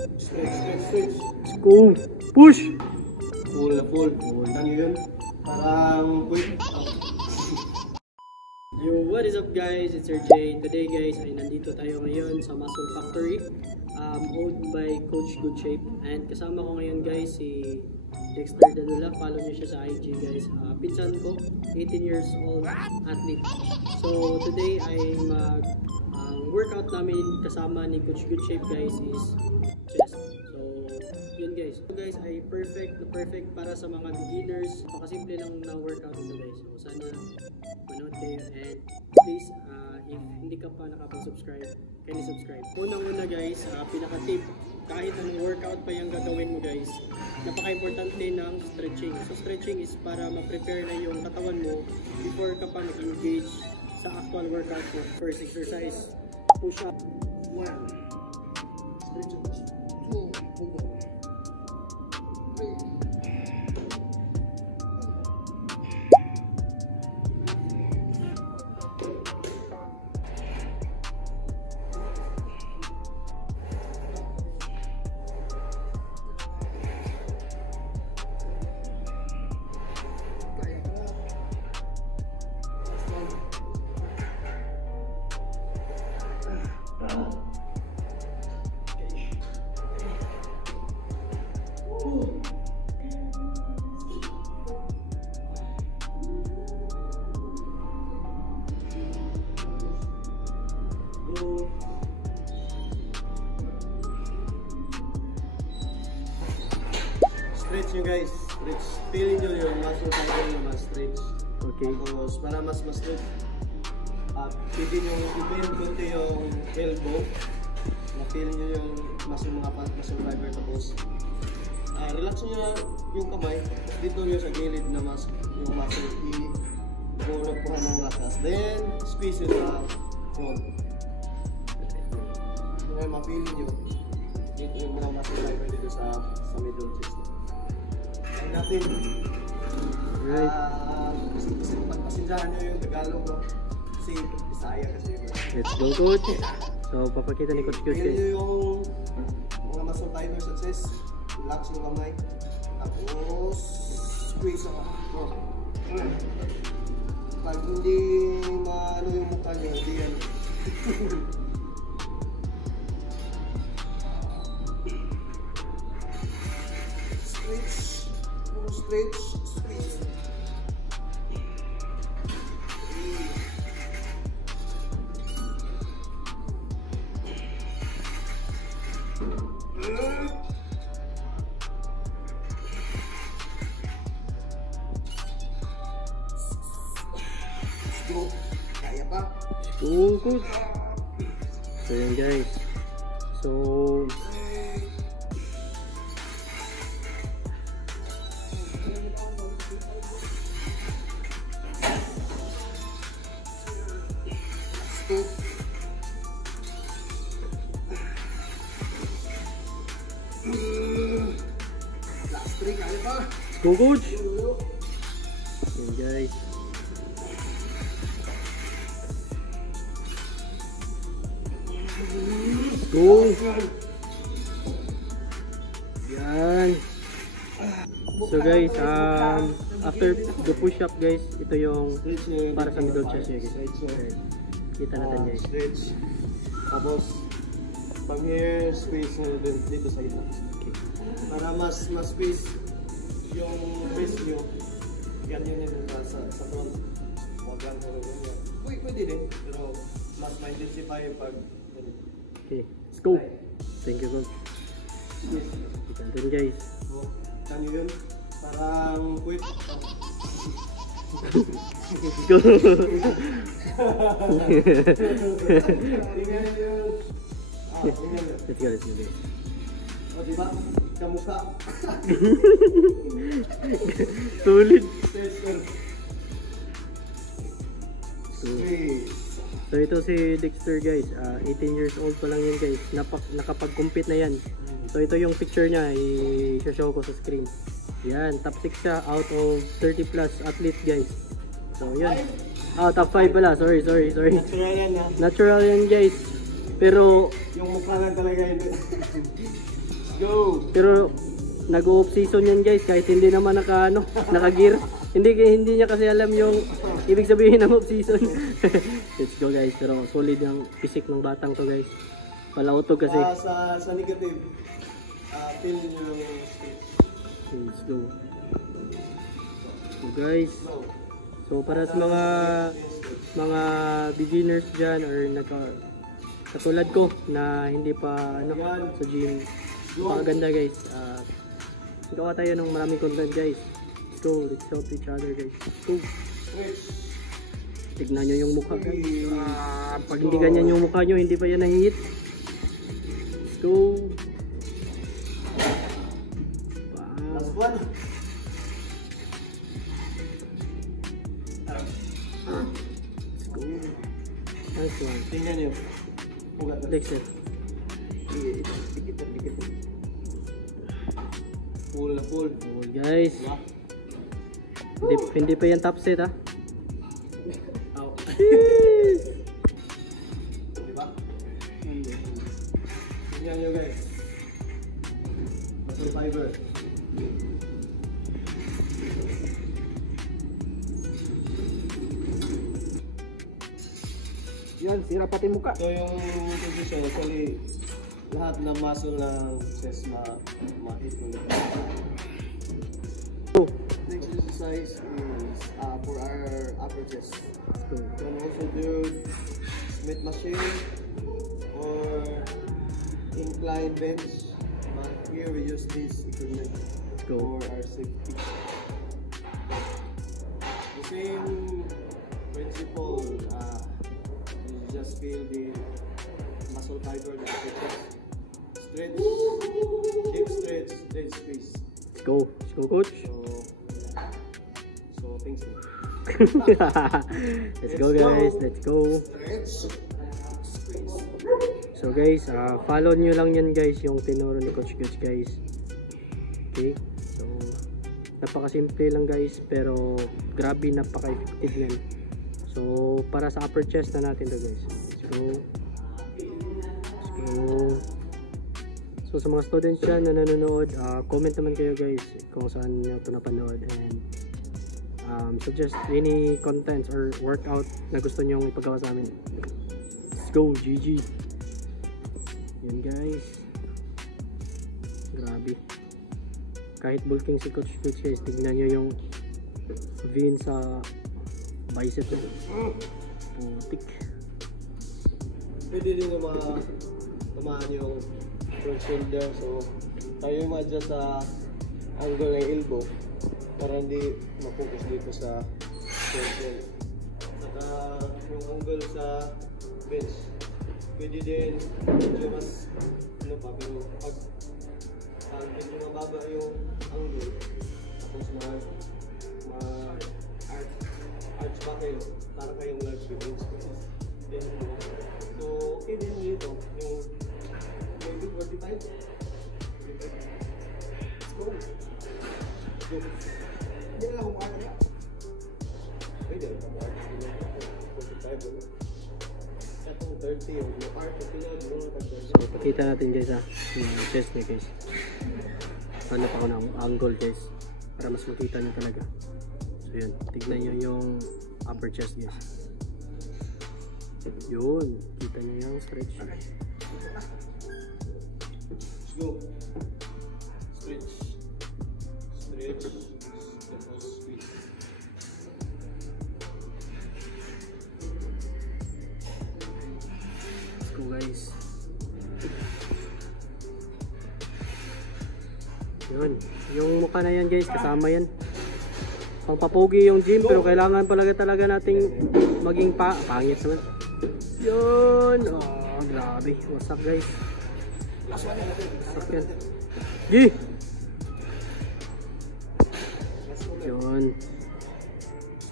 Stretch. Let's go. Push. Pull. Ano yun? Parang quick. Yo, what is up guys? It's RJ. Today guys ay nandito tayo ngayon sa Muscle Factory, owned by Coach Good Shape. And kasama ko ngayon guys si Dexter Dadula. Follow niyo siya sa IG guys. Pinsan ko, 18 years old athlete. So today ay workout namin kasama ni Coach Good Shape guys is chest. So yun guys. So guys ay perfect para sa mga beginners. Napakasimple lang na workout ito guys. So sana manood kayo and please if hindi ka pa nakapag-subscribe, kindly subscribe. Unang-una guys, pinaka-tip, kahit anong workout pa yung gagawin mo guys, napaka-importante ng stretching. So stretching is para ma-prepare na yung katawan mo before ka pa mag-engage sa actual workout mo. First exercise, push up. 1, stretch up. 2, 3. Stretch nyo guys, stretch. Feeling nyo yung muscle fiber na ma-stretch. Okay. Tapos para mas ma-stretch, pwede nyo i-bend konti yung elbow. Ma-feel nyo yung muscle fiber. Tapos relax nyo yung kamay. Dito nyo sa gilid na yung muscle i-kuha ng lakas. Then squeeze nyo sa front. Ngayon ma-feel nyo dito yung mga muscle fiber dito sa middle chest. Natin. Right. Pagpasindahan nyo yung Tagalog ko. Kasi Bisaya kasi. Let's go coach. So papakita ni Coach Coach Feel nyo yung mga muscle fiber sa chest. Relax yung kamay. Tapos squeeze ako. Pag hindi maano yung mukha nyo, hindi yan. Stretch, squeeze. Go. Kaya pa? Oh, good. So yun guys. So last 3, kaya pa? go coach. Yun guys. Go. Yan. So guys, after the push up guys, ito yung para sa middle chest niya guys. Kita natin guys. Stretch. Tapos pag here, squeeze dito sa gitna. Okay. Para mas space yung wrist nyo. Ganyan yun sa front. Huwag lang ko ganyan. Pwede din, pero mas ma-intensify pag Okay, let's go. Thank you coach. Kita natin guys. so, kan yun, parang quick. Let's go. Tingnan yun. Let's go, let's go guys. O diba? Kamukha. Sulit. Squeeze. So ito si Dexter guys, 18 years old pa lang yan guys, nakapag-compete na yan. So ito yung picture niya, i-show ko sa screen. Yan, top 6 siya out of 30 plus athlete guys. So yan. Top 5 pala, sorry. Natural yan ha. Natural yan guys. Pero yung mukha lang talaga yun. go! Pero nag-off season yan guys kahit hindi naman naka-gear. Hindi niya kasi alam yung ibig sabihin ng off season. Let's go guys. Pero solid yung physique ng batang to guys. Palautog kasi. Sa negative, feel nyo yung space. Let's go. So guys. So para sa mga beginners dyan or katulad ko na hindi pa sa gym, napakaganda guys. Gawa tayo ng maraming content guys. Let's go, let's help each other guys. Let's go. Tignan nyo yung mukha guys. Pag hindi ganyan yung mukha nyo, hindi pa yan nahihit. Let's go. Wow. Last one. Let's go. Nice one. Tingnan nyo. Pugat na. Dexter. Dikit. Full na full. Oh, guys. Hindi pa yan top set ha. Diba? Tingnan nyo guys. Muscle fiber. Yan, sira pati muka. So yung position, actually, lahat ng muscle ng chest ma-hit mo na. Next exercise is for our upper chest. You can also do Smith machine or incline bench. But here we use this equipment for our safety. The same principle. You just feel the muscle fiber that stretches. Stretch, hip stretch, then squeeze. Let's go. Let's go, coach. So thanks. Let's go guys. Let's go. Stretch, squeeze. So guys, follow nyo lang yan guys yung tinuro ni Coach Guts guys. Okay. So napakasimple lang guys pero grabe napaka-effective yan. So para sa upper chest na natin to guys. Let's go. Let's go. So sa mga students dyan na nanonood, comment naman kayo guys kung saan nyo ito napanood and suggest any contents or workout na gusto nyo ipagawa sa amin. Let's go, GG. Yan guys. Grabe. Kahit bulking si Coach Guts guys, tignan nyo yung vein sa bicep niya. Putik. Pwede din yung tumaan yung front shoulder. So tayo ma-adjust sa angle ng elbow para hindi ma-focus dito sa shoulder. Saka yung angle sa bench. Pwede din medyo mas pa, pero pag medyo mababa yung angle tapos arch pa kayo para kayong large bench. Then, so okay din dito yung maybe 45. Let's go. Hindi na akong arch na. Pwede na akong arch na 45. Itong 30 yung arch na pinag So pakita natin guys yung chest niya guys. Hanap ako ng angle guys para mas makita nyo talaga. So yun, tignan nyo yung upper chest guys. Yun, kita nyo yung stretch. Let's go. Stretch. Stretch. Tapos squeeze. Let's go guys. Yun, yung mukha na yan guys, kasama yan. Pangpapogi yung gym pero kailangan talaga nating maging pangit naman. Yun, oh grabe, wasak guys. Wasak yan. Gi! Yun.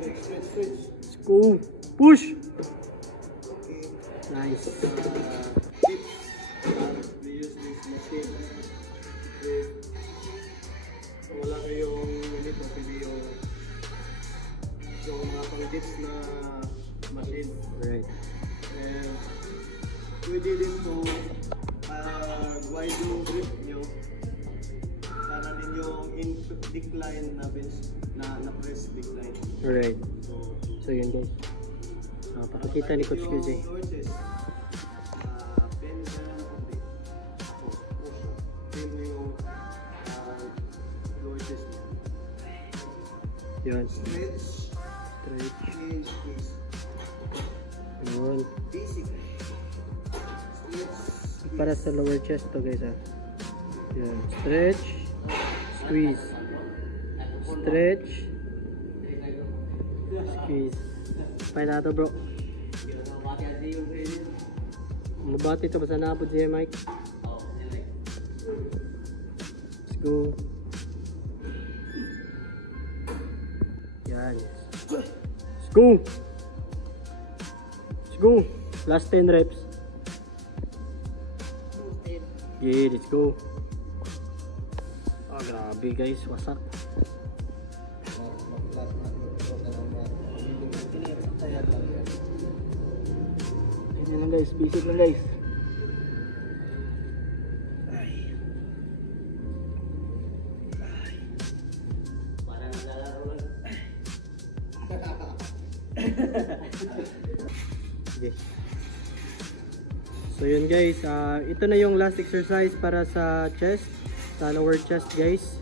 Let's go. Push! Nice. We use this machine with wala kayong ganito, pwede yung mga pang-dips na machine. Alright. And pwede din to wide yung grip nyo decline na bench na press decline. Alright. So yun guys. Pakikita ni Coach QJ. Lower chest, bend na lang konti. Push. Bend mo yung lower chest mo. Yun. Stretch. And squeeze. Yun. Basic. Stretch. Para sa lower chest to guys ha. Yun. Stretch. Squeeze. Stretch. Squeeze. Pwede na to bro. Mabati ito. Basta naabot siya Mike. Let's go. Yan. Let's go. Let's go. Last 10 reps. Yeah, let's go. Oh, grabe guys. Wasak. Yan lang guys. Basic lang guys. Okay. So yun guys, ito na yung last exercise para sa chest, sa lower chest guys.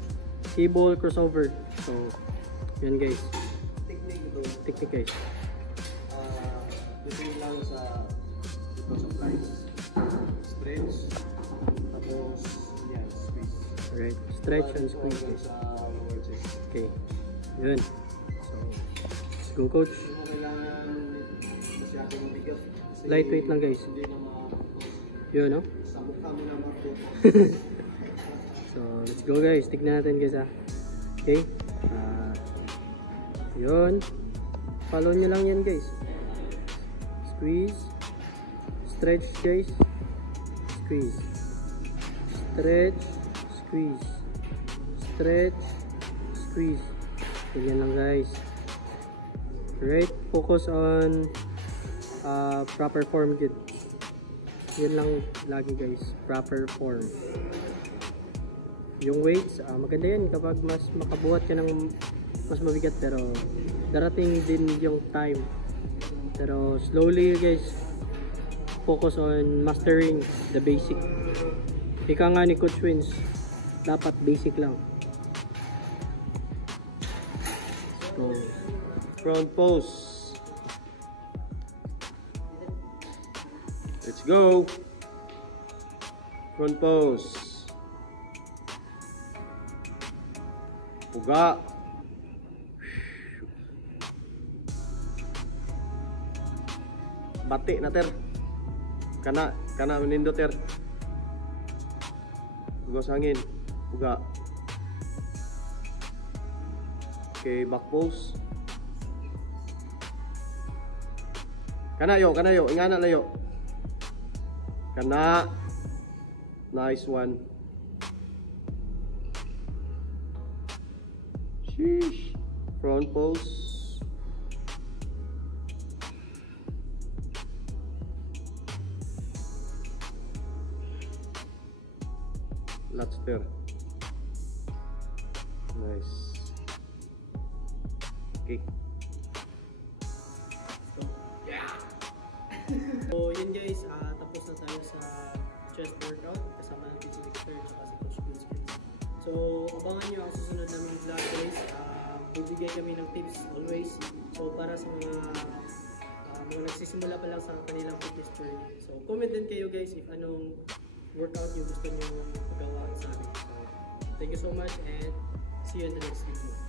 Cable crossover. So yun guys. Technique guys. Dito lang sa lines. Stretch. Tapos yan, squeeze. Alright, stretch and squeeze guys. Sa lower chest. Okay. Yun. So let's go coach. Lightweight lang guys. Yun no? So let's go guys. Tignan natin guys ha. Okay. Yun. Follow nyo lang yan guys. Squeeze. Stretch guys. Squeeze. Stretch. Squeeze. Stretch. Squeeze. Ganyan lang guys. Right. Focus on proper form good. Yan lang lagi guys. Proper form. Yung weights, maganda yan kapag mas makabuhat ka ng mas mabigat, pero darating din yung time. Pero slowly guys, focus on mastering the basic. Ika nga ni Coach Wins, dapat basic lang. So, Front pose. Let's go. Front pose. Puga. Bati na ter. Kana menindo ter. Gos hangin. Puga. Okay, back pose. Kanayo. Ingana layo. Kana. Nice one. Sheesh. Front pose. Lat stir. Nice. Okay. So yun guys, tapos na tayo sa chest workout. Kasama natin si Dexter at si Coach Vince. So abangan nyo ang susunod naming vlog guys. Bibigay kami ng tips always. So para sa mga nagsisimula pa lang sa kanilang fitness journey. So comment din kayo guys if anong workout yung gusto nyo magawa sa amin. So thank you so much and see you in the next video.